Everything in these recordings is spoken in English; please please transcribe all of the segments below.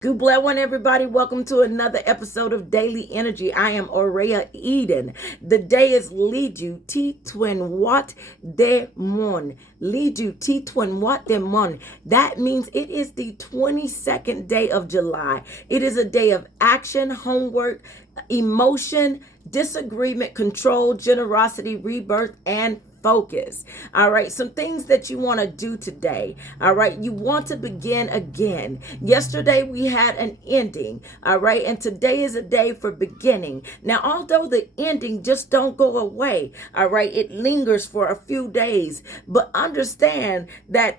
Good bless one, everybody. Welcome to another episode of Daily Energy. I am Aurea Eden. The day is Lidu T Wat de Mon. Lidu T Wat de Mon. That means it is the 22nd day of July. It is a day of action, homework, emotion, disagreement, control, generosity, rebirth, and focus. All right. Some things that you want to do today. All right. You want to begin again. Yesterday we had an ending. All right. And today is a day for beginning. Now, although the ending just don't go away. All right. It lingers for a few days, but understand that,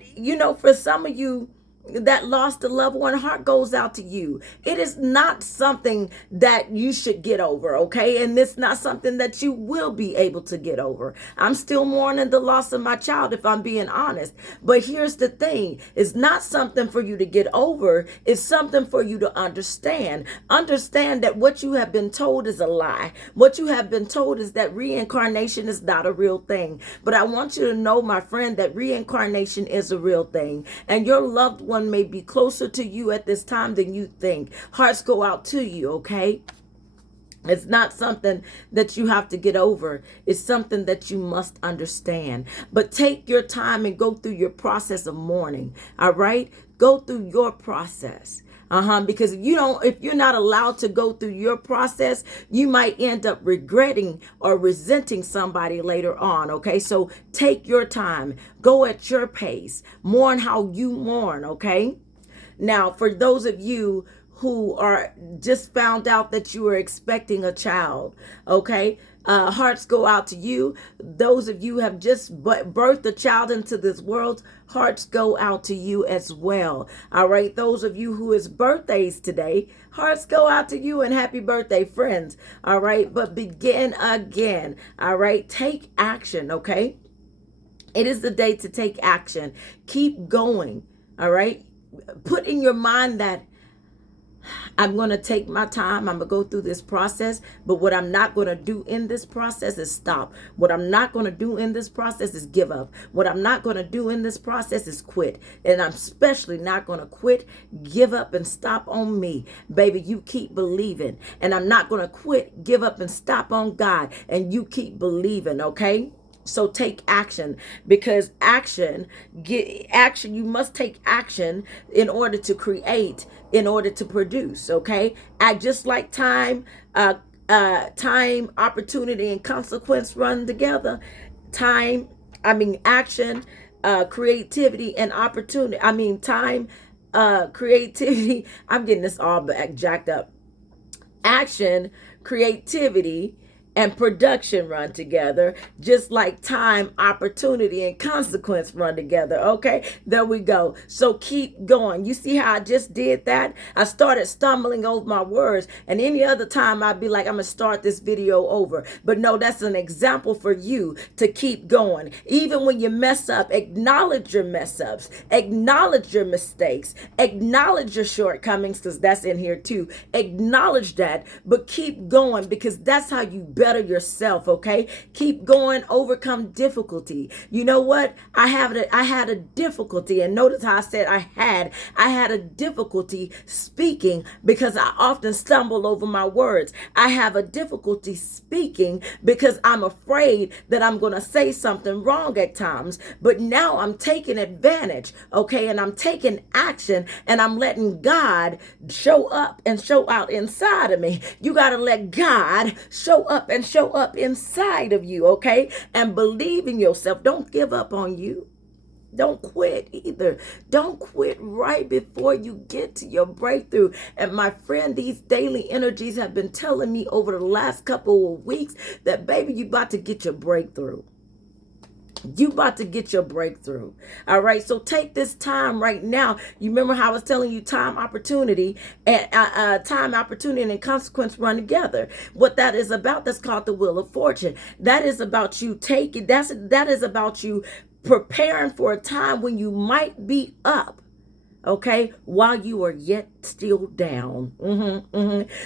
for some of you, that lost a loved one, heart goes out to you. It is not something that you should get over, okay? And it's not something that you will be able to get over. I'm still mourning the loss of my child, if I'm being honest. But here's the thing. It's not something for you to get over. It's something for you to understand. Understand that what you have been told is a lie. What you have been told is that reincarnation is not a real thing. But I want you to know, my friend, that reincarnation is a real thing. And your loved one may be closer to you at this time than you think. Hearts go out to you, okay? It's not something that you have to get over. It's something that you must understand. But take your time and go through your process of mourning, all right? Go through your process. Because if you're not allowed to go through your process, you might end up regretting or resenting somebody later on. Okay. So take your time, go at your pace, mourn how you mourn. Okay. Now, for those of you who are just found out that you are expecting a child, okay? Hearts go out to you. Those of you have just birthed a child into this world, hearts go out to you as well. All right. Those of you who is birthdays today, hearts go out to you and happy birthday, friends. All right. But begin again. All right. Take action. Okay. It is the day to take action. Keep going. All right. Put in your mind that I'm going to take my time. I'm going to go through this process. But what I'm not going to do in this process is stop. What I'm not going to do in this process is give up. What I'm not going to do in this process is quit. And I'm especially not going to quit, give up, and stop on me. Baby, you keep believing. And I'm not going to quit, give up, and stop on God. And you keep believing, okay? So take action, because you must take action in order to create, in order to produce. Okay. Act just like time, opportunity, and consequence run together. Action, creativity, and opportunity. Time, creativity. I'm getting this all jacked up. Action, creativity, and production run together, just like time, opportunity, and consequence run together. Okay, there we go. So keep going. You see how I just did that? I started stumbling over my words, and any other time I'd be like, I'm gonna start this video over. But no, that's an example for you to keep going. Even when you mess up, acknowledge your mess ups, acknowledge your mistakes, acknowledge your shortcomings, because that's in here too. Acknowledge that, but keep going, because that's how you better yourself. Okay, keep going. Overcome difficulty. You know what? I had a difficulty, and notice how I said I had a difficulty speaking, because I often stumble over my words. I have a difficulty speaking because I'm afraid that I'm going to say something wrong at times. But now I'm taking advantage, okay, and I'm taking action, and I'm letting God show up and show out inside of me. You got to let God show up and show up inside of you, okay? And believe in yourself. Don't give up on you. Don't quit either. Don't quit right before you get to your breakthrough. And my friend, these daily energies have been telling me over the last couple of weeks that, baby, you about to get your breakthrough. You about to get your breakthrough. All right. So take this time right now. You remember how I was telling you time, opportunity, and consequence run together. What that is about, that's called the wheel of fortune. That is about you taking, that is about you preparing for a time when you might be up. Okay, while you are yet still down.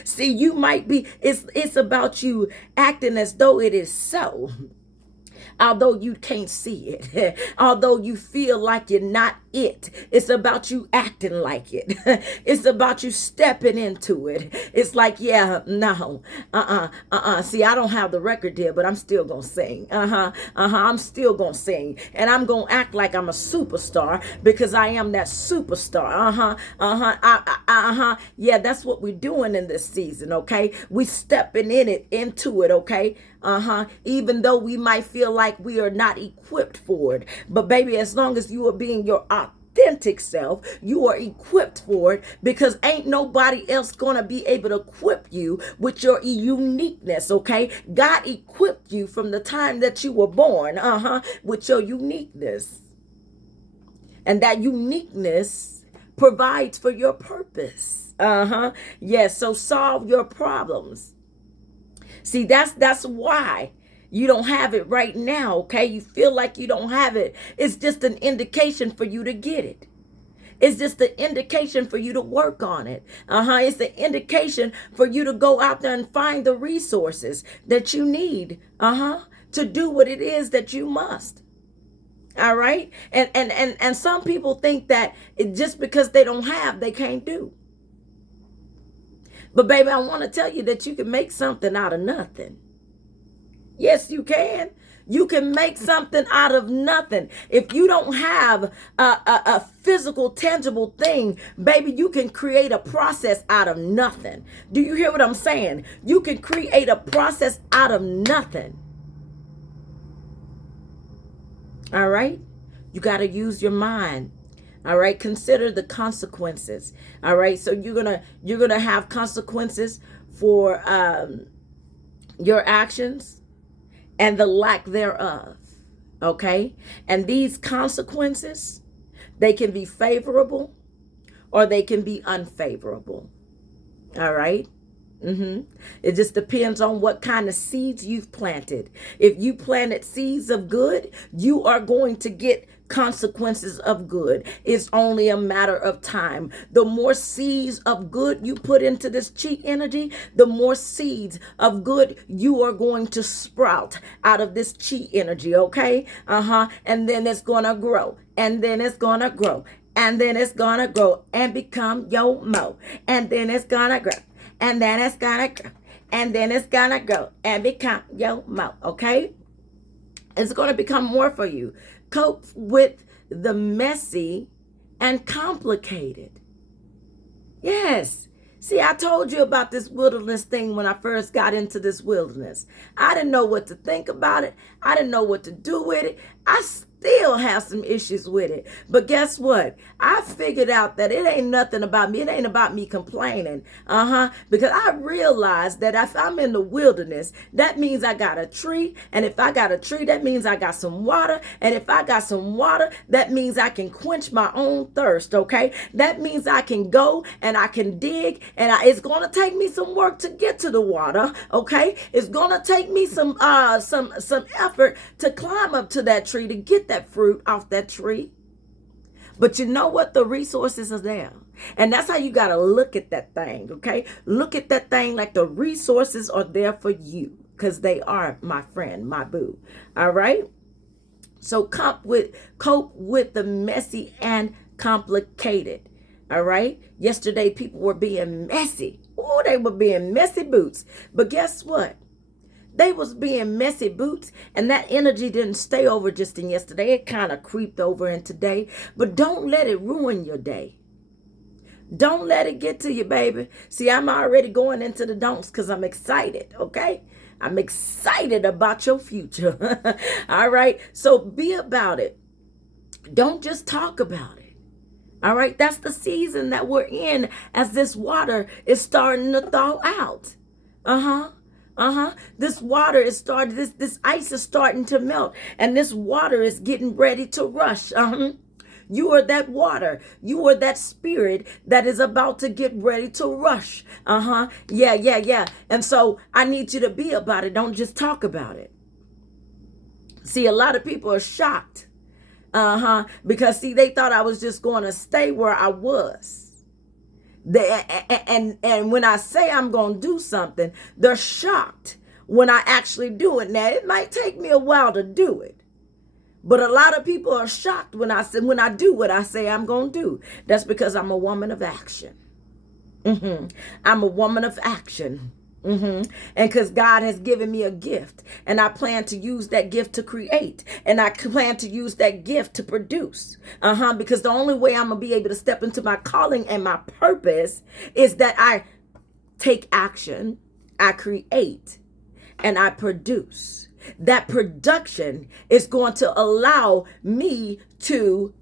See, you might be, it's about you acting as though it is so. although you can't see it, although you feel like you're not it. It's about you acting like it. It's about you stepping into it. It's like, yeah, no, See, I don't have the record there, but I'm still gonna sing. I'm still gonna sing, and I'm gonna act like I'm a superstar because I am that superstar. Yeah, that's what we're doing in this season. Okay, we stepping into it. Okay. Even though we might feel like we are not equipped for it. But baby, as long as you are being your authentic self, you are equipped for it, because ain't nobody else gonna be able to equip you with your uniqueness. Okay, God equipped you from the time that you were born, with your uniqueness, and that uniqueness provides for your purpose. Yes, so solve your problems. See, that's why you don't have it right now, okay? You feel like you don't have it. It's just an indication for you to get it. It's just an indication for you to work on it. It's an indication for you to go out there and find the resources that you need, to do what it is that you must. All right? And some people think that just because they don't have, they can't do. But baby, I want to tell you that you can make something out of nothing. Yes, you can. You can make something out of nothing. If you don't have a physical, tangible thing, baby, you can create a process out of nothing. Do you hear what I'm saying? You can create a process out of nothing. All right? You got to use your mind. All right, consider the consequences. All right, so you're gonna have consequences for your actions and the lack thereof. Okay, and these consequences, they can be favorable or they can be unfavorable. All right. It just depends on what kind of seeds you've planted. If you planted seeds of good, you are going to get consequences of good. It's only a matter of time. The more seeds of good you put into this chi energy, the more seeds of good you are going to sprout out of this chi energy. Okay. And then it's gonna grow, and then it's gonna grow, and then it's gonna grow and become yo mo, and then it's gonna grow, and then it's gonna grow, and then it's gonna grow and become yo mo. Okay, it's gonna become more for you. Cope with the messy and complicated. Yes. See, I told you about this wilderness thing when I first got into this wilderness. I didn't know what to think about it. I didn't know what to do with it. I still have some issues with it. But guess what? I figured out that it ain't nothing about me. It ain't about me complaining. Because I realized that if I'm in the wilderness, that means I got a tree. And if I got a tree, that means I got some water. And if I got some water, that means I can quench my own thirst. Okay? That means I can go and I can dig. And it's going to take me some work to get to the water. Okay? It's going to take me some effort to climb up to that tree to get that fruit off that tree. But you know what? The resources are there. And that's how you got to look at that thing, okay? Look at that thing like the resources are there for you, because they are, my friend, my boo. All right? So cope with the messy and complicated. All right? Yesterday, people were being messy. Oh, they were being messy boots. But guess what? They was being messy boots, and that energy didn't stay over just in yesterday. It kind of creeped over in today. But don't let it ruin your day. Don't let it get to you, baby. See, I'm already going into the don'ts because I'm excited, okay? I'm excited about your future. All right? So be about it. Don't just talk about it. All right? That's the season that we're in as this water is starting to thaw out. This water is starting, this ice is starting to melt, and this water is getting ready to rush. You are that water. You are that spirit that is about to get ready to rush. Yeah. And so I need you to be about it. Don't just talk about it. See, a lot of people are shocked. Because see, they thought I was just going to stay where I was. And when I say I'm going to do something, they're shocked. when I actually do it. Now, it might take me a while to do it. But a lot of people are shocked when I do what I say I'm going to do. That's because I'm a woman of action. I'm a woman of action. And because God has given me a gift, and I plan to use that gift to create, and I plan to use that gift to produce. Because the only way I'm going to be able to step into my calling and my purpose is that I take action, I create, and I produce. That production is going to allow me to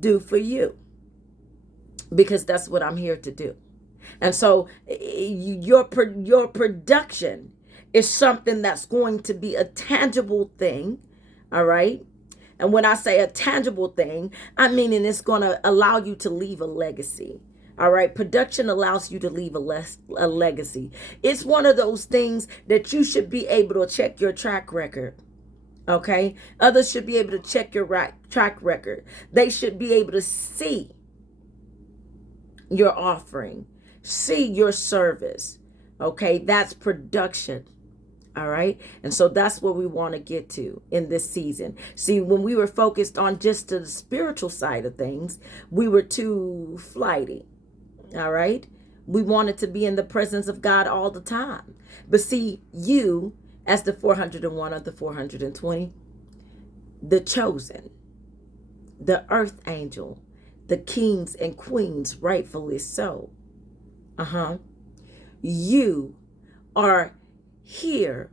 do for you, because that's what I'm here to do. And so your production is something that's going to be a tangible thing. All right. And when I say a tangible thing, I mean, and it's going to allow you to leave a legacy. All right. Production allows you to leave a legacy. It's one of those things that you should be able to check your track record. Okay. Others should be able to check your track record. They should be able to see your offering, see your service. Okay. That's production. All right. And so that's what we want to get to in this season. See, when we were focused on just the spiritual side of things, we were too flighty. All right. We wanted to be in the presence of God all the time. But see, you, as the 401 of the 420, the chosen, the earth angel, the kings and queens, rightfully so. You are here,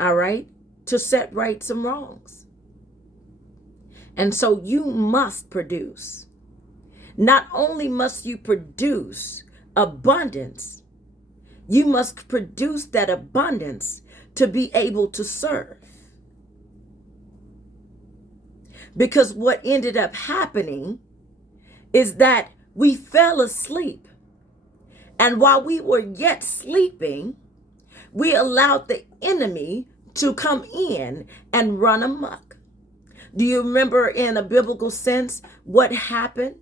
all right, to set right some wrongs. And so you must produce. Not only must you produce abundance, you must produce that abundance to be able to serve. Because what ended up happening is that we fell asleep. And while we were yet sleeping, we allowed the enemy to come in and run amok. Do you remember, in a biblical sense, what happened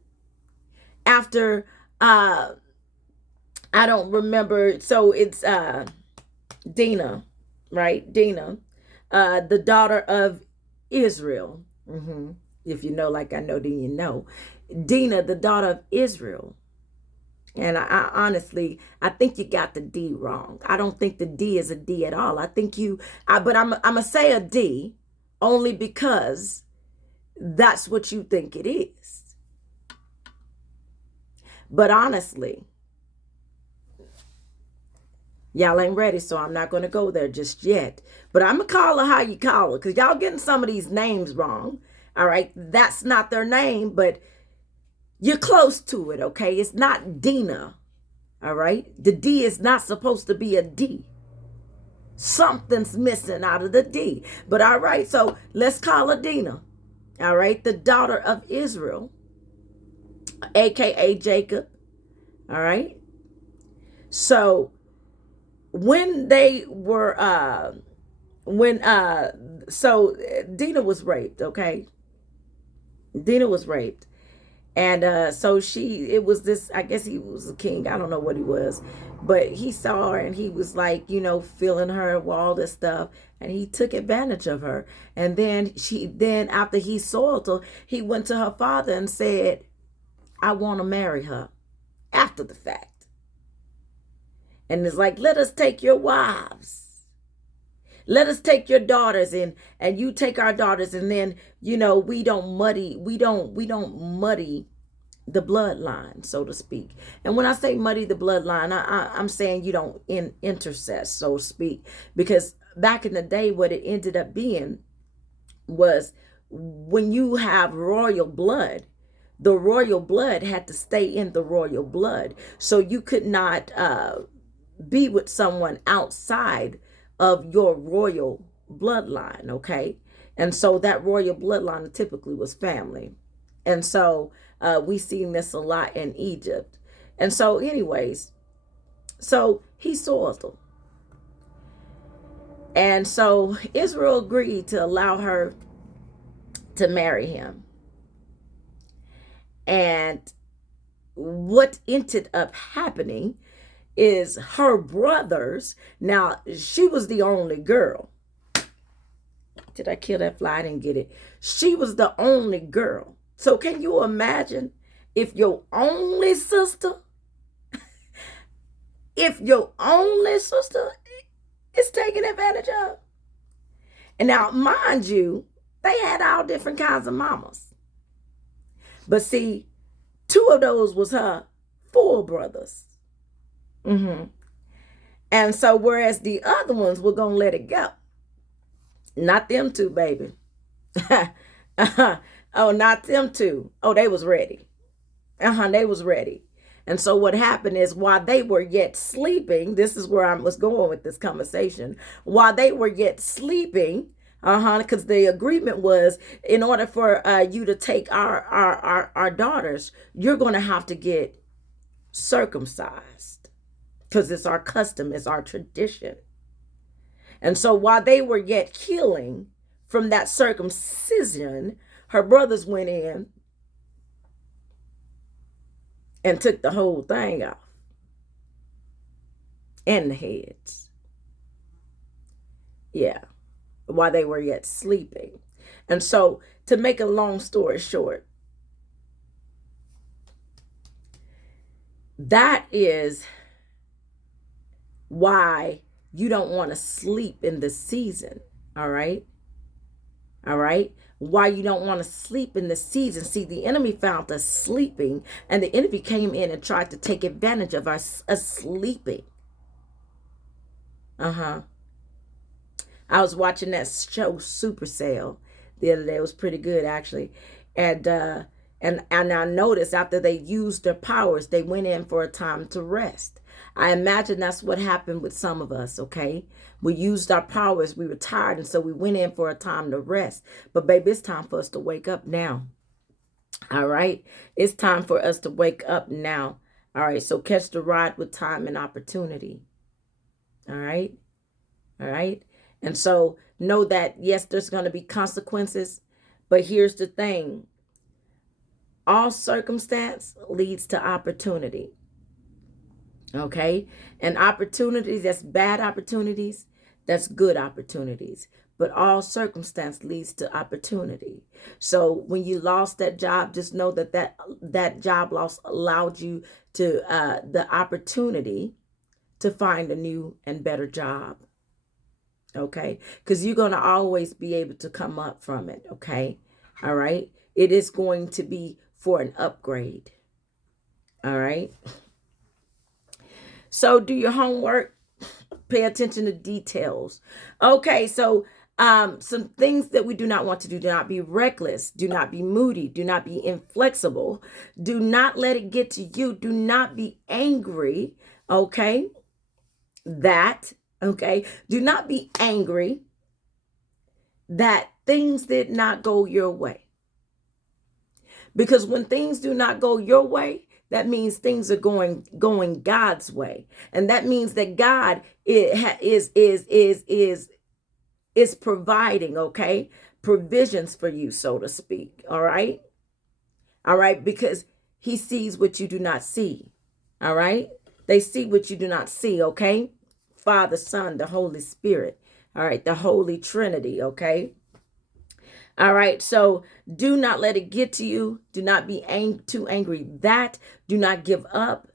after, I don't remember. So it's Dinah, right? Dinah, the daughter of Israel. If you know, like I know, then you know. Dinah, the daughter of Israel. And I honestly, I think you got the D wrong. I don't think the D is a D at all. I think but I'm going to say a D only because that's what you think it is. But honestly, y'all ain't ready, so I'm not going to go there just yet. But I'm going to call her how you call her, because y'all getting some of these names wrong. All right. That's not their name, but you're close to it, okay? It's not Dina, all right? The D is not supposed to be a D. Something's missing out of the D. But all right, so let's call her Dina, all right? The daughter of Israel, a.k.a. Jacob, all right? So when they were, so Dina was raped, okay? Dina was raped. And so it was this, I guess he was a king. I don't know what he was, but he saw her and he was like, feeling her, all this stuff. And he took advantage of her. And then after he soiled her, he went to her father and said, I want to marry her after the fact. And it's like, let us take your wives. Let us take your daughters and you take our daughters, and then, we don't muddy the bloodline, so to speak. And when I say muddy the bloodline, I'm saying you don't intercess, so to speak, because back in the day, what it ended up being was, when you have royal blood, the royal blood had to stay in the royal blood. So you could not be with someone outside of your royal bloodline, okay? And so that royal bloodline typically was family. And so we seen this a lot in Egypt. And so anyways, so he soiled them. And so Israel agreed to allow her to marry him. And what ended up happening is her brothers. Now, she was the only girl. Did I kill that fly? I didn't get it. She was the only girl. So can you imagine if your only sister, is taken advantage of? And now, mind you, they had all different kinds of mamas. But see, 2 of those was her full brothers. And so whereas the other ones were going to let it go. Not them 2, baby. Oh, not them 2. Oh, they was ready. They was ready. And so what happened is while they were yet sleeping, this is where I was going with this conversation. While they were yet sleeping, because the agreement was in order for you to take our daughters, you're going to have to get circumcised because it's our custom, it's our tradition. And so while they were yet healing from that circumcision, her brothers went in and took the whole thing off and the heads. Yeah, while they were yet sleeping. And so to make a long story short, that is why you don't want to sleep in the season. All right. Why you don't want to sleep in the season. See, the enemy found us sleeping, and the enemy came in and tried to take advantage of us sleeping. I was watching that show Supercell the other day. It was pretty good, actually. And I noticed after they used their powers, they went in for a time to rest. I imagine that's what happened with some of us, okay? We used our powers, we were tired, and so we went in for a time to rest. But baby, it's time for us to wake up now. All right? It's time for us to wake up now. All right, so catch the ride with time and opportunity. All right? And so know that, yes, there's going to be consequences, but here's the thing. All circumstance leads to opportunity. Okay? And opportunities, that's bad opportunities, that's good opportunities. But all circumstance leads to opportunity. So when you lost that job, just know that job loss allowed you to the opportunity to find a new and better job. Okay? Because you're going to always be able to come up from it. Okay? All right? It is going to be for an upgrade. All right? So do your homework. Pay attention to details. Okay, so some things that we do not want to do. Do not be reckless. Do not be moody. Do not be inflexible. Do not let it get to you. Do not be angry. Okay? Do not be angry that things did not go your way. Because when things do not go your way, that means things are going God's way. And that means that God is providing, okay, provisions for you, so to speak. All right. Because he sees what you do not see. All right. They see what you do not see. Okay. Father, Son, the Holy Spirit. All right. The Holy Trinity. Okay. All right, so do not let it get to you. Do not be too angry. Do not give up.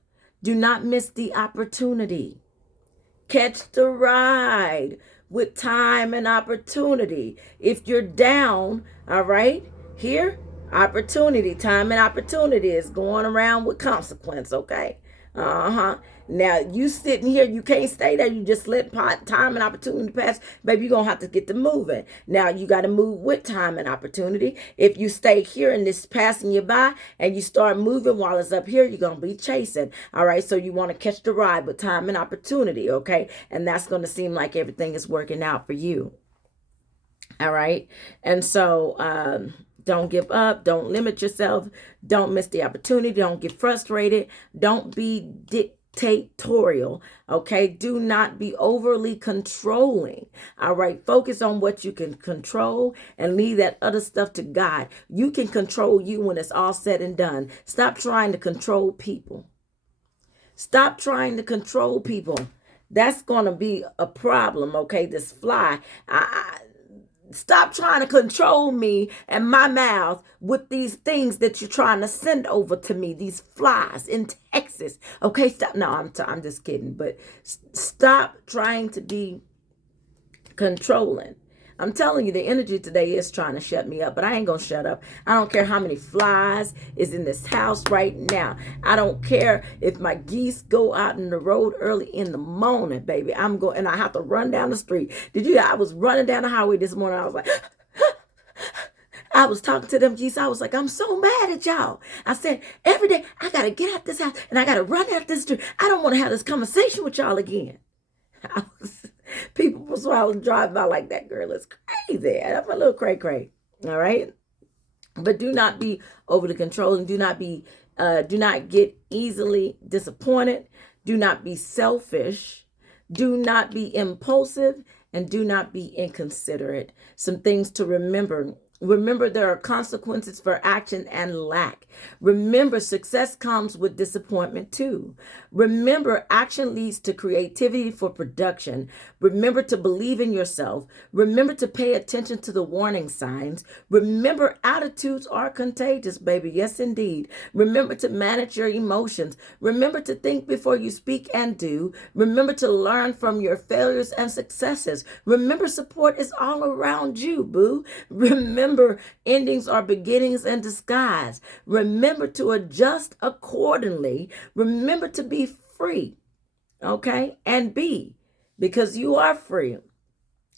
Do not miss the opportunity. Catch the ride with time and opportunity. If you're down, all right, here, opportunity, time and opportunity is going around with consequence, okay? Now, you sitting here, you can't stay there. You just let time and opportunity pass. Baby, you're going to have to get to moving. Now, you got to move with time and opportunity. If you stay here and this passing you by and you start moving while it's up here, you're going to be chasing. All right, so you want to catch the ride with time and opportunity, okay? And that's going to seem like everything is working out for you. All right, and so don't give up. Don't limit yourself. Don't miss the opportunity. Don't get frustrated. Don't be dictatorial. Okay. Do not be overly controlling. All right. Focus on what you can control and leave that other stuff to God. You can control you when it's all said and done. Stop trying to control people. Stop trying to control people. That's going to be a problem, okay? This fly. Stop trying to control me and my mouth with these things that you're trying to send over to me, these flies in Texas. Okay, stop. No, I'm just kidding. But stop trying to be controlling. I'm telling you, the energy today is trying to shut me up, but I ain't going to shut up. I don't care how many flies is in this house right now. I don't care if my geese go out in the road early in the morning, baby. I'm going, and I have to run down the street. I was running down the highway this morning. I was like, I was talking to them geese. I was like, I'm so mad at y'all. I said, every day I got to get out this house and I got to run out this street. I don't want to have this conversation with y'all again. People was driving by like, that girl is crazy. I'm a little cray. All right. But do not be overly controlling. Do not get easily disappointed. Do not be selfish. Do not be impulsive, and do not be inconsiderate. Some things to remember. Remember, there are consequences for action and lack. Remember, success comes with disappointment too. Remember, action leads to creativity for production. Remember to believe in yourself. Remember to pay attention to the warning signs. Remember, attitudes are contagious, baby. Yes, indeed. Remember to manage your emotions. Remember to think before you speak and do. Remember to learn from your failures and successes. Remember, support is all around you, boo. Remember, endings are beginnings in disguise. Remember to adjust accordingly. Remember to be free, okay? And because you are free.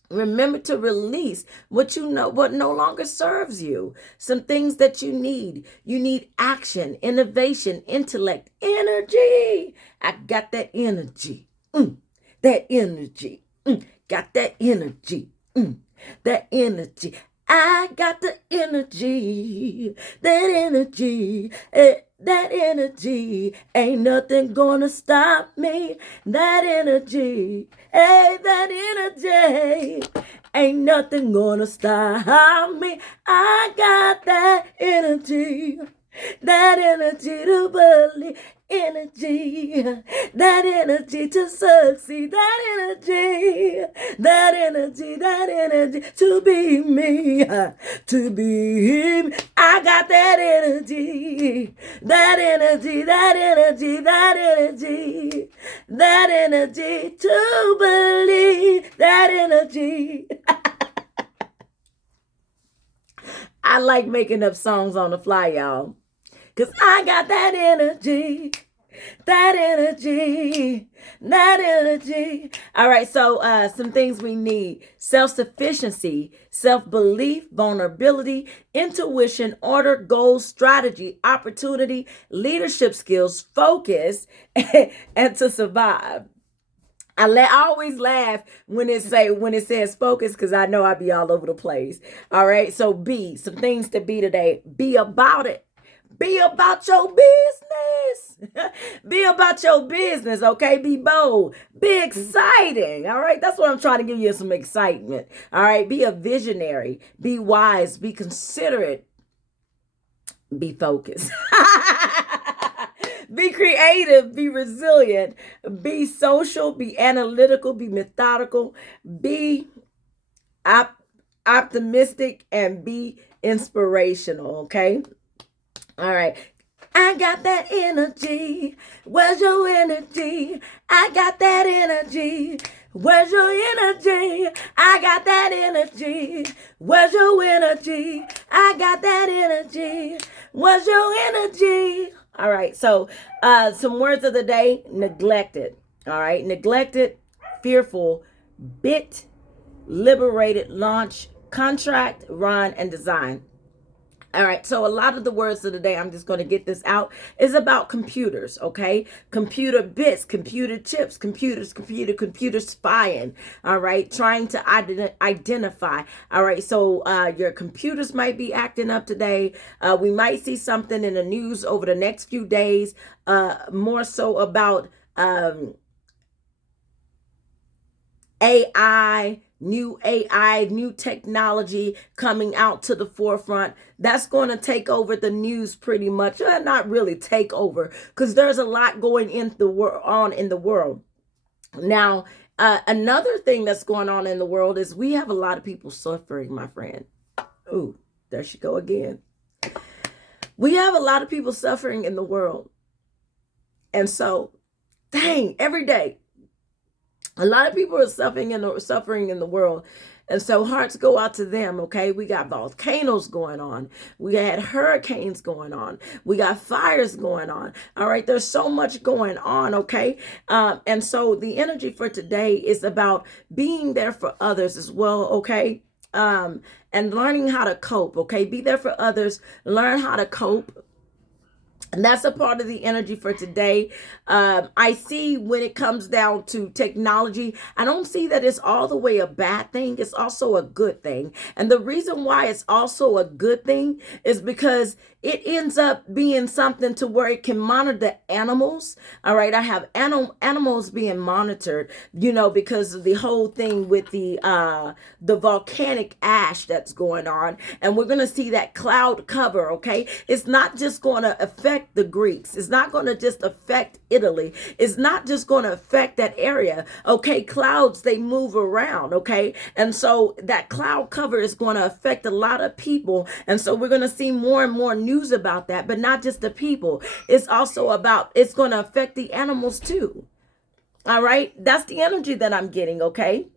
Remember to release what no longer serves you. Some things that you need. You need action, innovation, intellect, energy. I got that energy. That energy. Got that energy. That energy. I got the energy, that energy, that energy, ain't nothing gonna stop me, that energy, hey, that energy, ain't nothing gonna stop me, I got that energy to believe, energy, that energy to succeed, that energy to be me, I got that energy, that energy to believe, that energy. I like making up songs on the fly, y'all. Because I got that energy. All right, so some things we need. Self-sufficiency, self-belief, vulnerability, intuition, order, goals, strategy, opportunity, leadership skills, focus, and to survive. I always laugh when it says focus, because I know I be all over the place. All right, so some things to be today. Be about it. Be about your business. Be about your business, okay? Be bold. Be exciting, all right? That's what I'm trying to give you, some excitement, all right? Be a visionary. Be wise. Be considerate. Be focused. Be creative. Be resilient. Be social. Be analytical. Be methodical. Be optimistic, and be inspirational, okay? All right. I got that energy. Where's your energy? I got that energy. Where's your energy? I got that energy. Where's your energy? I got that energy. Where's your energy? All right. So some words of the day. Neglected. All right. Neglected, fearful, bit, liberated, launch, contract, run, and design. All right, so a lot of the words of the day, I'm just going to get this out, is about computers, okay? Computer bits, computer chips, computer spying, all right? Trying to identify, all right? So your computers might be acting up today. We might see something in the news over the next few days, more so about AI new AI, new technology coming out to the forefront. That's going to take over the news pretty much. Not really take over, because there's a lot going on in the world. Now, another thing that's going on in the world is we have a lot of people suffering, my friend. Ooh, there she go again. We have a lot of people suffering in the world. And so, dang, every day, a lot of people are suffering in the world. And so hearts go out to them, okay? We got volcanoes going on. We had hurricanes going on. We got fires going on. All right, there's so much going on, okay? And so the energy for today is about being there for others as well, okay? And learning how to cope, okay? Be there for others, learn how to cope. And that's a part of the energy for today. I see when it comes down to technology, I don't see that it's all the way a bad thing. It's also a good thing. And the reason why it's also a good thing is because it ends up being something to where it can monitor the animals. All right. I have animals being monitored, because of the whole thing with the volcanic ash that's going on. And we're going to see that cloud cover. Okay. It's not just going to affect the Greeks. It's not going to just affect Italy. It's not just going to affect that area. Okay. Clouds, they move around. Okay. And so that cloud cover is going to affect a lot of people. And so we're going to see more and more news about that, but not just the people. It's also it's going to affect the animals too. All right. That's the energy that I'm getting. Okay.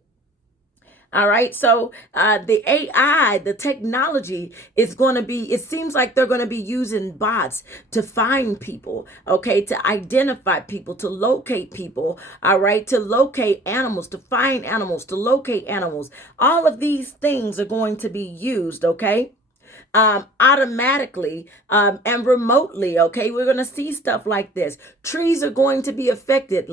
All right. So the AI, the technology is going to be, it seems like they're going to be using bots to find people, okay, to identify people, to locate people, all right, to locate animals, to find animals, to locate animals. All of these things are going to be used, okay, automatically and remotely. Okay, we're going to see stuff like this. Trees are going to be affected.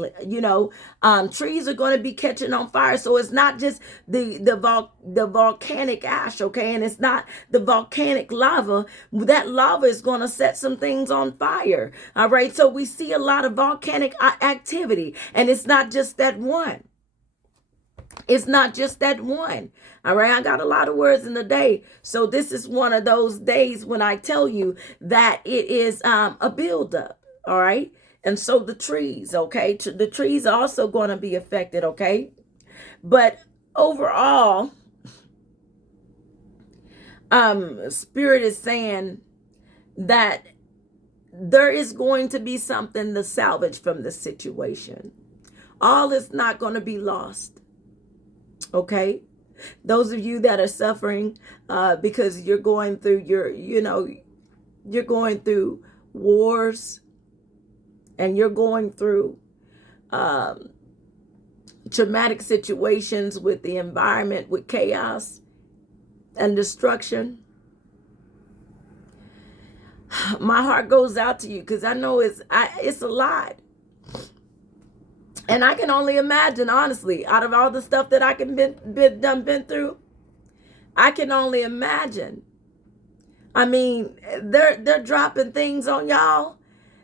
Trees are going to be catching on fire. So it's not just the volcanic ash, okay, and it's not the volcanic lava. That lava is going to set some things on fire. All right, so we see a lot of volcanic activity, and it's not just that one. It's not just that one. All right. I got a lot of words in the day. So this is one of those days when I tell you that it is a buildup. All right. And so the trees, okay, the trees are also going to be affected. Okay. But overall, Spirit is saying that there is going to be something to salvage from this situation. All is not going to be lost. Okay, those of you that are suffering because you're going through you're going through wars, and you're going through traumatic situations with the environment, with chaos and destruction. My heart goes out to you, because I know it's a lot. And I can only imagine, honestly, out of all the stuff that I can been through, I can only imagine. I mean, they're dropping things on y'all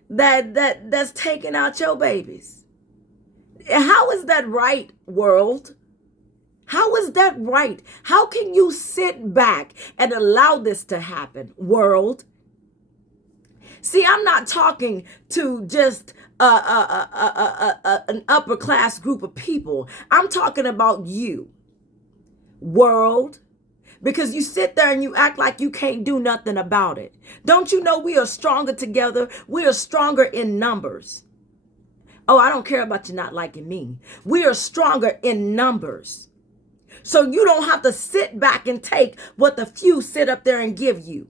that's taking out your babies. How is that right, world? How is that right? How can you sit back and allow this to happen, world? See, I'm not talking to just an upper class group of people. I'm talking about you, world, because you sit there and you act like you can't do nothing about it. Don't you know we are stronger together? We are stronger in numbers. Oh, I don't care about you not liking me. We are stronger in numbers. So you don't have to sit back and take what the few sit up there and give you.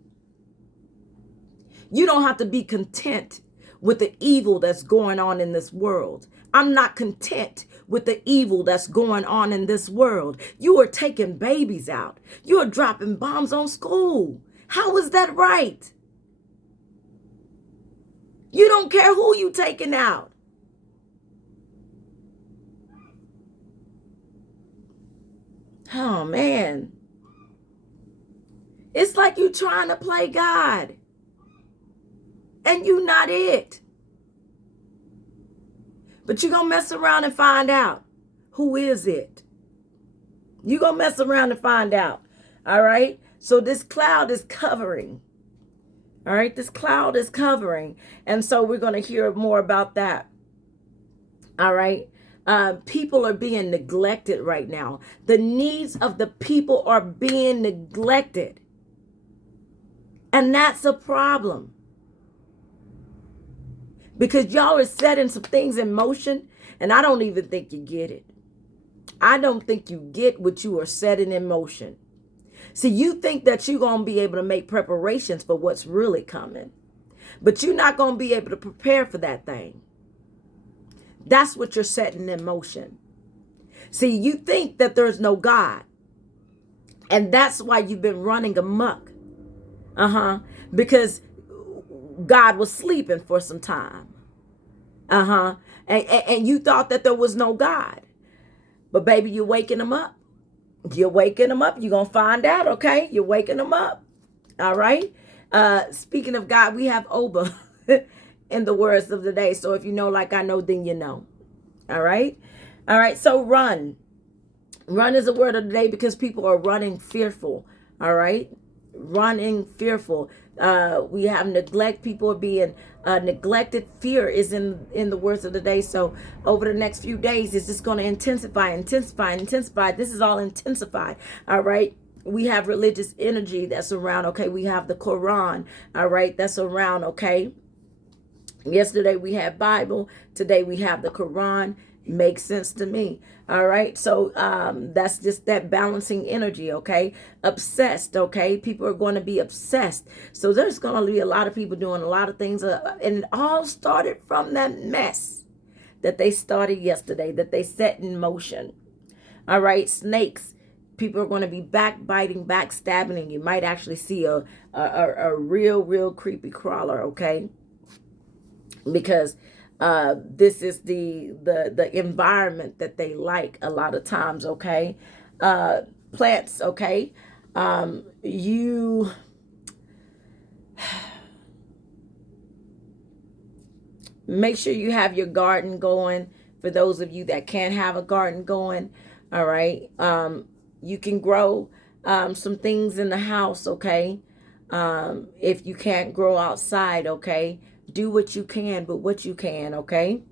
You don't have to be content with the evil that's going on in this world. I'm not content with the evil that's going on in this world. You are taking babies out. You are dropping bombs on school. How is that right? You don't care who you taking out. Oh, man. It's like you trying to play God, and you not it. But you're going to mess around and find out who is it. You're going to mess around and find out. All right. So this cloud is covering. All right. This cloud is covering. And so we're going to hear more about that. All right. People are being neglected right now. The needs of the people are being neglected. And that's a problem. Because y'all are setting some things in motion, and I don't even think you get it. I don't think you get what you are setting in motion. See, you think that you're going to be able to make preparations for what's really coming, but you're not going to be able to prepare for that thing. That's what you're setting in motion. See, you think that there's no God, and that's why you've been running amok. Because God was sleeping for some time. And you thought that there was no God. But baby, you're waking them up. You're waking them up. You're going to find out, okay? You're waking them up. All right? Speaking of God, we have Oba in the words of the day. So if you know like I know, then you know. All right? All right, so run. Run is a word of the day because people are running fearful. All right? Running fearful. We have neglect. People are being neglected. Fear is in the words of the day. So over the next few days, it's just going to intensify. This is all intensified. All right. We have religious energy that's around. Okay. We have the Quran. All right. That's around. Okay. Yesterday we had Bible. Today we have the Quran. Makes sense to me. All right. So that's just that balancing energy. Okay. Obsessed. Okay. People are going to be obsessed. So there's going to be a lot of people doing a lot of things. And it all started from that mess that they started yesterday, that they set in motion. All right. Snakes. People are going to be backbiting, backstabbing, and you might actually see a real creepy crawler. Okay. Because this is the environment that they like a lot of times, okay? Plants, okay? You make sure you have your garden going. For those of you that can't have a garden going, all right? You can grow some things in the house, okay? If you can't grow outside, okay? Do what you can, but what you can, okay?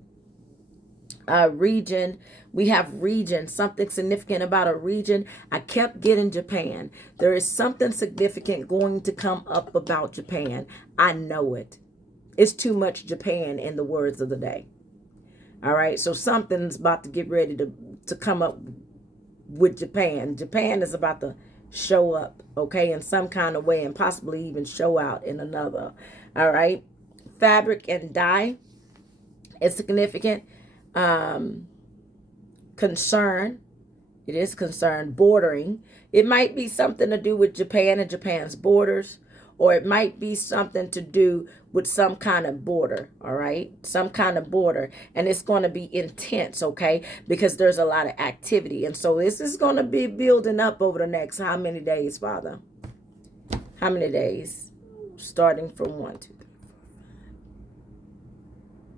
Region. We have region. Something significant about a region. I kept getting Japan. There is something significant going to come up about Japan. I know it. It's too much Japan in the words of the day. All right. So something's about to get ready to come up with Japan. Japan is about to show up, okay, in some kind of way, and possibly even show out in another. All right. Fabric and dye is significant. Concern. It is concern. Bordering. It might be something to do with Japan and Japan's borders, or it might be something to do with some kind of border. All right. Some kind of border. And it's going to be intense. Okay. Because there's a lot of activity. And so this is going to be building up over the next how many days, Father? How many days? Starting from 1, 2, 3.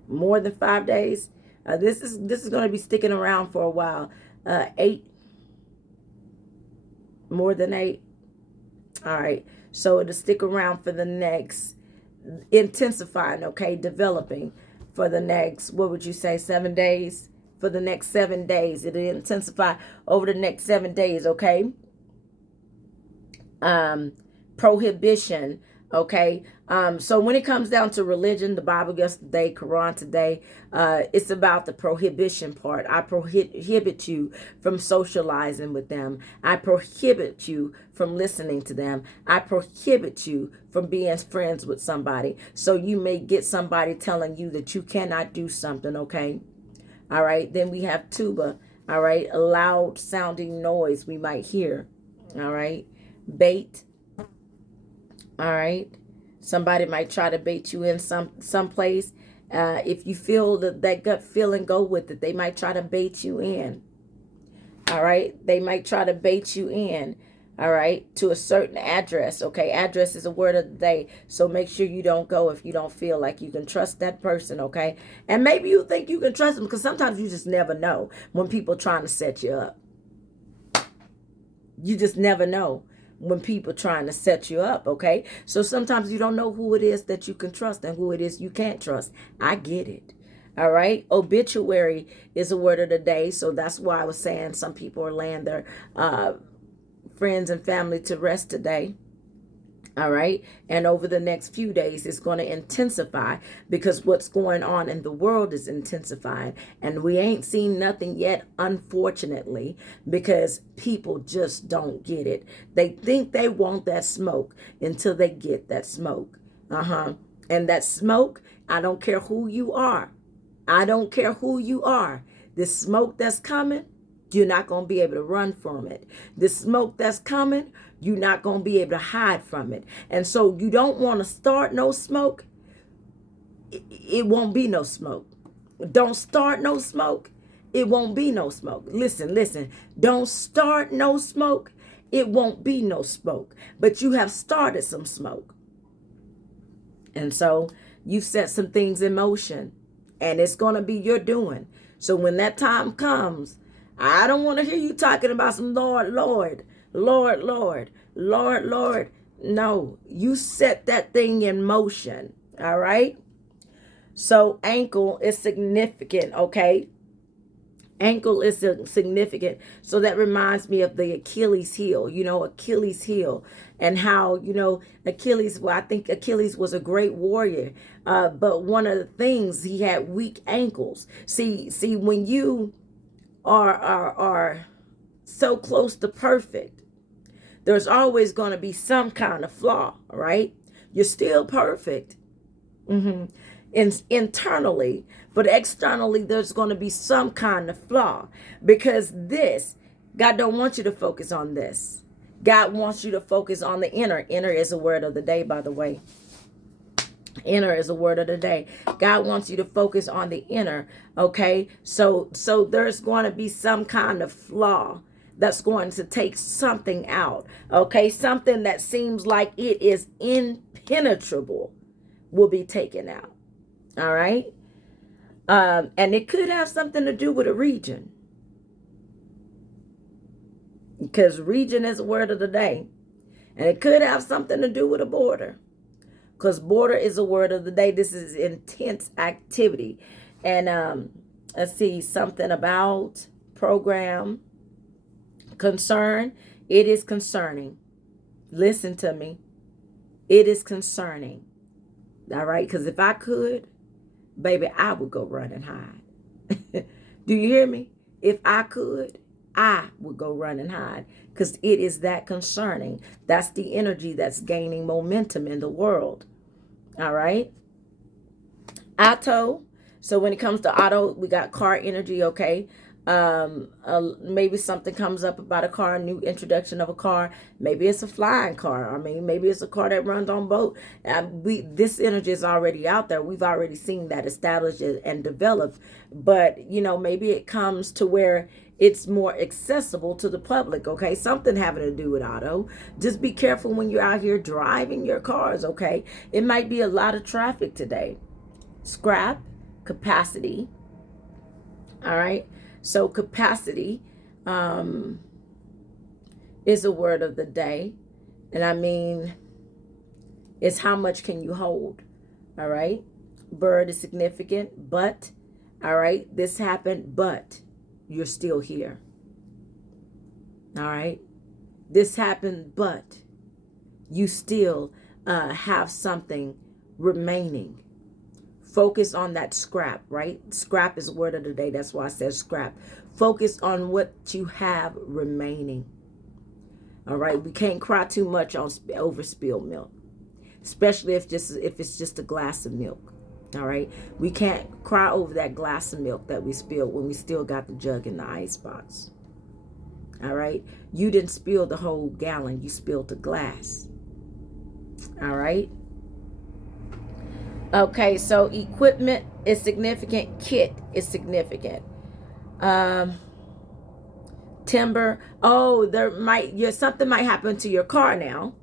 More than 5 days. This is going to be sticking around for a while. 8. More than 8. All right. So it'll stick around for the next, intensifying, okay, developing for the next, what would you say, 7 days? For the next 7 days. It'll intensify over the next 7 days, okay? Prohibition. Okay, so when it comes down to religion, the Bible yesterday, Quran today, it's about the prohibition part. I prohibit you from socializing with them. I prohibit you from listening to them. I prohibit you from being friends with somebody. So you may get somebody telling you that you cannot do something, okay? All right, then we have tuba, all right, a loud sounding noise we might hear, all right? Bait. All right. Somebody might try to bait you in some place. If you feel that gut feeling, go with it. They might try to bait you in. All right. They might try to bait you in. All right. To a certain address. Okay. Address is a word of the day. So make sure you don't go if you don't feel like you can trust that person. Okay. And maybe you think you can trust them because sometimes you just never know when people trying to set you up. You just never know when people trying to set you up, okay? So sometimes you don't know who it is that you can trust and who it is you can't trust. I get it. All right. Obituary is a word of the day. So that's why I was saying some people are laying their friends and family to rest today. All right. And over the next few days, it's going to intensify because what's going on in the world is intensifying. And we ain't seen nothing yet, unfortunately, because people just don't get it. They think they want that smoke until they get that smoke. And that smoke, I don't care who you are. I don't care who you are. The smoke that's coming, you're not going to be able to run from it. The smoke that's coming, you're not going to be able to hide from it. And so you don't want to start no smoke. It won't be no smoke. Don't start no smoke. It won't be no smoke. Listen. Don't start no smoke. It won't be no smoke. But you have started some smoke. And so you've set some things in motion. And it's going to be your doing. So when that time comes, I don't want to hear you talking about some Lord, Lord, Lord, Lord, Lord, Lord. No, you set that thing in motion. All right. So ankle is significant. Okay. Ankle is significant. So that reminds me of the Achilles heel, Achilles heel and how, Achilles, well, I think Achilles was a great warrior. But one of the things, he had weak ankles. See, when you are so close to perfect, there's always going to be some kind of flaw, right? You're still perfect internally, but externally there's going to be some kind of flaw, because God don't want you to focus on this. God wants you to focus on the inner. Inner is a word of the day, by the way. Inner is a word of the day. God wants you to focus on the inner. Okay. So there's going to be some kind of flaw that's going to take something out. Okay. Something that seems like it is impenetrable will be taken out. All right. And it could have something to do with a region, because region is a word of the day. And it could have something to do with a border, because border is a word of the day. This is intense activity. And let's see, something about program, concern. It is concerning. Listen to me. It is concerning. All right. Because if I could, baby, I would go run and hide. Do you hear me? If I could, I would go run and hide, because it is that concerning. That's the energy that's gaining momentum in the world. All right. Auto. So when it comes to auto, we got car energy. Okay. Maybe something comes up about a car, a new introduction of a car. Maybe it's a flying car. Maybe it's a car that runs on boat. This energy is already out there. We've already seen that established and developed. But maybe it comes to where it's more accessible to the public. Okay, something having to do with auto. Just be careful when you're out here driving your cars. Okay, it might be a lot of traffic today. Scrap, capacity. All right. So capacity is a word of the day. And it's how much can you hold? All right. Bird is significant, but, all right, this happened, but you're still here. All right. This happened, but you still have something remaining. Focus on that scrap, right? Scrap is a word of the day. That's why I said scrap. Focus on what you have remaining. All right. We can't cry too much on over spilled milk, especially if it's just a glass of milk. All right. We can't cry over that glass of milk that we spilled when we still got the jug in the icebox. All right. You didn't spill the whole gallon. You spilled the glass. All right. Okay, so equipment is significant. Kit is significant. Timber. Oh, something might happen to your car now.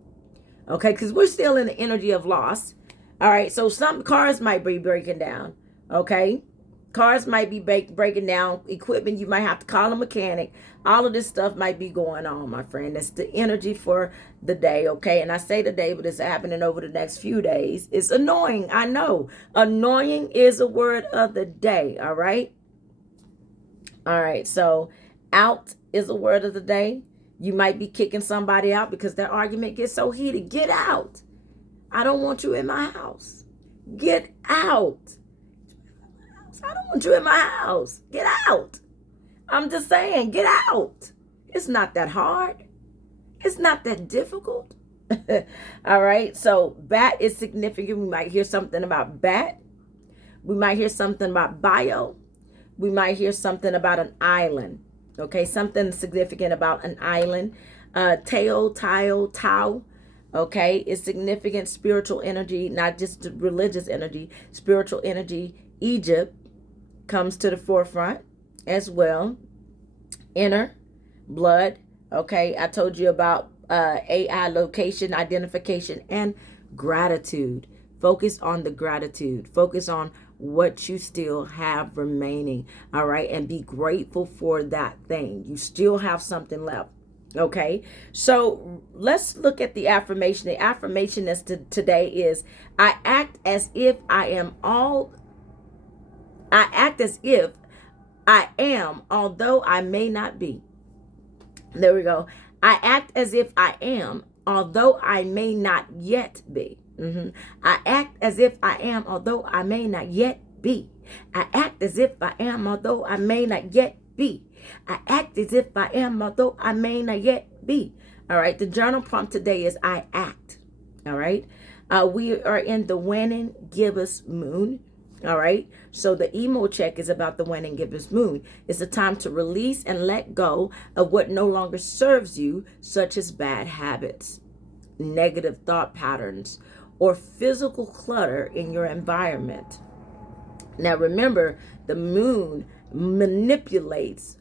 Okay, because we're still in the energy of loss. All right, so some cars might be breaking down. Okay, Cars might be breaking down. Equipment, you might have to call a mechanic. All of this stuff might be going on, my friend. That's the energy for the day, okay? And I say the day, but it's happening over the next few days. It's annoying, I know. Annoying is a word of the day, all right? All right, so out is a word of the day. You might be kicking somebody out because their argument gets so heated. Get out. I don't want you in my house. Get out. I don't want you in my house. Get out. I'm just saying, get out. It's not that hard. It's not that difficult. All right. So bat is significant. We might hear something about bat. We might hear something about bio. We might hear something about an island. Okay. Something significant about an island. Tao. Okay. Is significant spiritual energy, not just religious energy, spiritual energy. Egypt comes to the forefront as well. Inner, blood. Okay, I told you about AI, location, identification, and gratitude. Focus on the gratitude. Focus on what you still have remaining. All right, and be grateful for that thing. You still have something left. Okay, so let's look at the affirmation. The affirmation that's today is, I act as if I am, although I may not be. There we go. I act as if I am, although I may not yet be. I act as if I am, although I may not yet be. I act as if I am, although I may not yet be. I act as if I am, although I may not yet be. All right. The journal prompt today is I act. All right. We are in the waning gibbous moon. All right. So the emo check is about the waning gibbous moon. It's a time to release and let go of what no longer serves you, such as bad habits, negative thought patterns, or physical clutter in your environment. Now, remember, the moon manipulates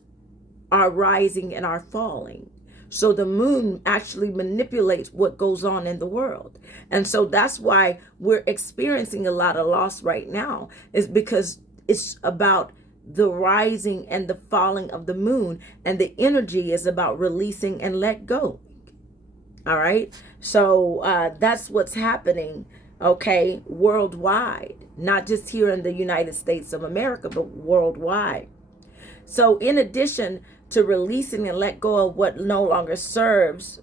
our rising and our falling. So the moon actually manipulates what goes on in the world. And so that's why we're experiencing a lot of loss right now, is because it's about the rising and the falling of the moon, and the energy is about releasing and let go. All right. So that's what's happening, okay, worldwide, not just here in the United States of America, but worldwide. So in addition to releasing and let go of what no longer serves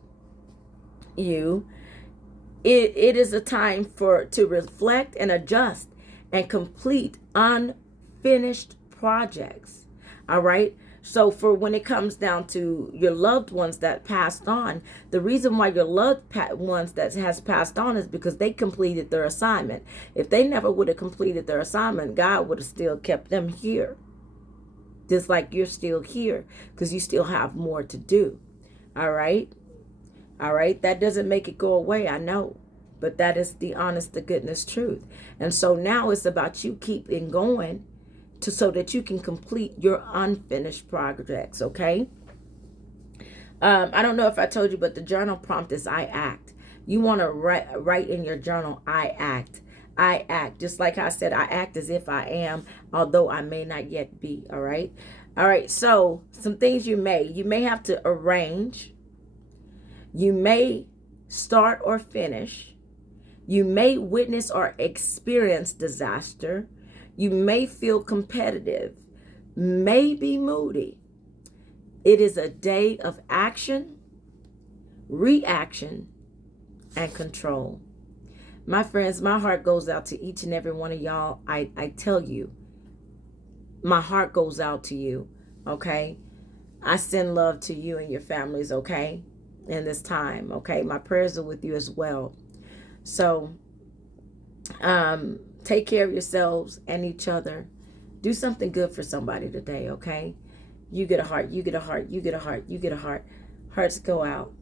you, it is a time to reflect and adjust and complete unfinished projects. All right. So for when it comes down to your loved ones that passed on, the reason why your loved ones that has passed on is because they completed their assignment. If they never would have completed their assignment, God would have still kept them here. Just like you're still here, because you still have more to do. All right. All right. That doesn't make it go away, I know. But that is the honest to goodness truth. And so now it's about you keeping going so that you can complete your unfinished projects. Okay. I don't know if I told you, but the journal prompt is I act. You want to write in your journal, I act. I act. Just like I said, I act as if I am, although I may not yet be. All right. All right. So some things you may have to arrange. You may start or finish. You may witness or experience disaster. You may feel competitive, may be moody. It is a day of action, reaction, and control. My friends, my heart goes out to each and every one of y'all. I tell you, my heart goes out to you, okay? I send love to you and your families, okay, in this time, okay? My prayers are with you as well. So, take care of yourselves and each other. Do something good for somebody today, okay? You get a heart, you get a heart, you get a heart, you get a heart. Hearts go out.